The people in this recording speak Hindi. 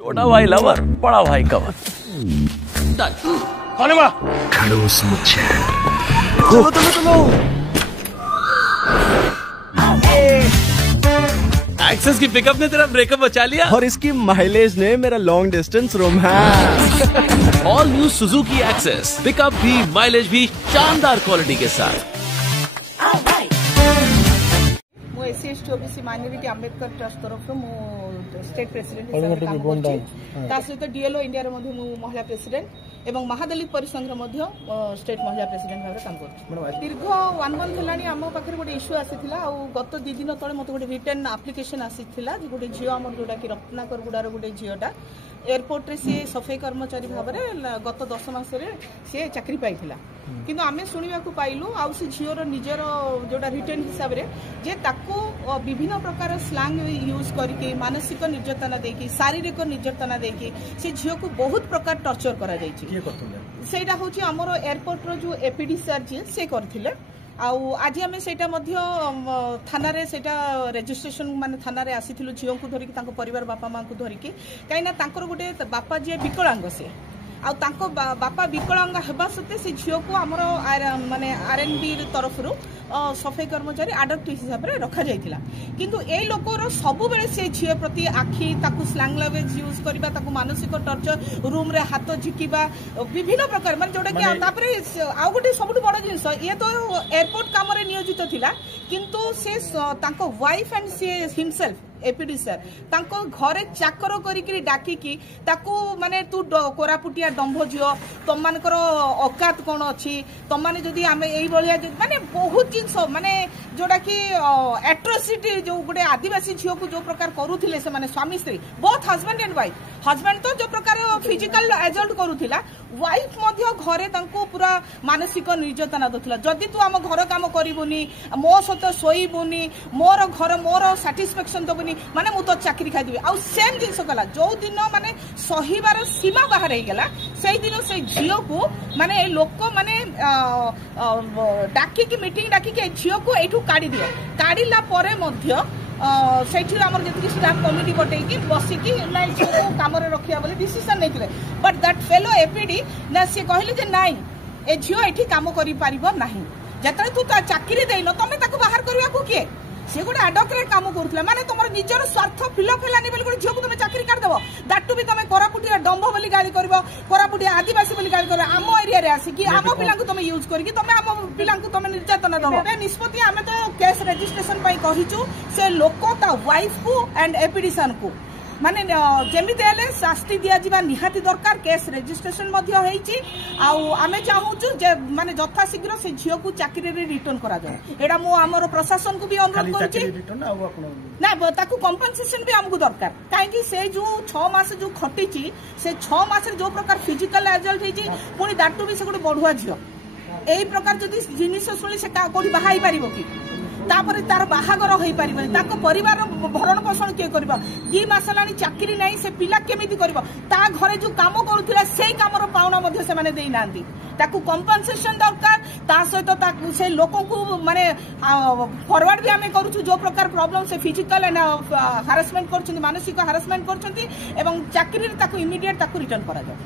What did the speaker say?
छोटा भाई लवर, बड़ा भाई कवर। खड़ूस मुझे चलो। एक्सेस की पिकअप ने तेरा ब्रेकअप बचा लिया और इसकी माइलेज ने मेरा long distance romance. All new Suzuki Access, pickup भी माइलेज भी शानदार क्वालिटी के साथ। SC/ST OBC minority Ambedkar trust तरफ स्टेट प्रेसिडेंट सहित DLO इंडिया महिला प्रेसिडेंट एवं महादलित परिसंघ स्टेट महिला प्रेसिडेंट भाव काम कर दीर्घ 1 मंथ है आम पाखे गोटे इश्यू आसाला गत 2 दिन तले मत गोटे रिटर्न आप्लिकेशन आसाला गोटे झील आम जोटा कि रत्नाकर गुड़ार गोटे झीलटा एयरपोर्ट रे सी सफाई कर्मचारी भाव में गत 10 मास सी चाकरी पाई किंतु आम शुणा पाइलु आउ से झीवर निजर जोटा रिटर्न हिसाब से जे ताको विभिन्न प्रकार स्लांग यूज करके मानसिक निर्यातना देकी शारीरिक निर्यातना देकी से झील को बहुत प्रकार टर्चर करा सेटा हूँ आमर एयरपोर्ट रो जो APD सर जी से करथिले आज आम से थाना रेजिस्ट्रेशन माने थाना रे आसीथिलु झील को धरिकी परिवार बापा माँ को धरिकी कहीं गोटे बापा जी विकलांग से आउ बापा विकलांग हेबा सत्ते से झील को आमर माने RNB तरफ सफाई कर्मचारी आडप्ट हिसाब से रखा जाइथिला किंतु ए लोकर सबु बेले से झील प्रति आखि ताकू स्लैंग लैंग्वेज यूज करबा ताकू मानसिक टर्चर रूम रे हाथ झिकिबा विभिन्न प्रकार माने जोटा कि तापरे आउ गोटे सबुठ बड़ जिंस ये तो एयरपोर्ट काम रे नियोजित थिला किंतु से ताको वाइफ एंड से हिमसेल्फ APD सर तांको घरे चाकर करिकरी डाकिकी ताकू माने तू कोरापुटिया डंभ झियो तुम मानकर औकात कौन अच्छी तुम माने जदि आमे एई बलिया माने बहुत जिंस माने जोटा कि एट्रोसिटी जो गोटे आदिवासी झियो को जो प्रकार करूथिले से माने स्वामी स्त्री both husband and wife husband तो जो प्रकार फिजिकल एजल्ट करूथिला वाइफ मध्य घरे तांको पूरा मानसिक निर्यातना दउथिला जदि तू आम घर काम करिबुनी मो सहित सोईबुनी मोर घर मोर सैटिस्फैक्शन दबुनी माने मु तो चाकरी खाइदेवी आउ सेम जिनस कला जो दिन माने सहीबार सीमा बाहर हो गला से दिन से झील को माने लोक माने डाकी मीटिंग डाकी झील को एठू काढ़ी दियो काढ़ीला परे मध्य सेठी आमर जति स्टाफ कमिटी बटेकी बसिकी नाइ झील को काम रे रखिया बोली डिसीजन नेथिले बट दैट फेलो APD ना से कहले जे नाइ ए झील एठी काम करि पारिबो नाही जतरे तू चाकरी देइनो तमे ताको बाहर करबा को किए से गोटे आडकरे काम करूला माने तुमर निजर स्वार्थ फिलअप हेलानी बोली गोटे झील को तुम चाकरी कर देव दाटू भी तुम कोरापुटिया डंभ बोली गाली करबो कोरापुटिया आदिवासी बोली गाली करबो आम एरिया रे आसिकी आम पिला को तुम यूज करके तुम आम पिला को तुम निर्यातना दब निष्पत्ति आम तो केस रजिस्ट्रेशन पाई कहिचु से लोक ता वाइफ को एंड APD सन को माने जेमिति हेले शास्ति दिया जिबा निहाती दरकार केस रजिस्ट्रेशन मध्य हेइची आउ आमे चाहूचु जे माने यथा शीघ्र से झियो को चाकरी रे रिटर्न करा जाय एडा मो हमर प्रशासन को भी अनुरोध करछि ना ताकू कंपनसेशन भी हमको दरकार काहे कि से जो 6 मास जो खटिची से 6 मास जो प्रकार फिजिकल रिजल्ट हेइची पुनी दाटू भी से गोटे बढ़ुआ झियो एई प्रकार जदि जिनिस सुनी से कोडी बाहाई पारिबो कि तापर तार बाहागर हो पारिबनी ताको परिवार भरण पोषण किए करबा 2 मास लानी चाकरी नहीं से पिला केमिति करबा ता घरे जो काम करूथिला सेई कामर पाउना मध्ये से माने देई नांदी ताकू कंपनसेशन दरकार ता सहित ताकू से लोक को माने फॉरवर्ड भी हमें करूछु जो प्रकार प्रॉब्लम से फिजिकल एंड हारासमेंट करछन मानसिक हारासमेंट करछन एवं चाकरी ताकू इमीडिएट ताकू रिटर्न करा जाय।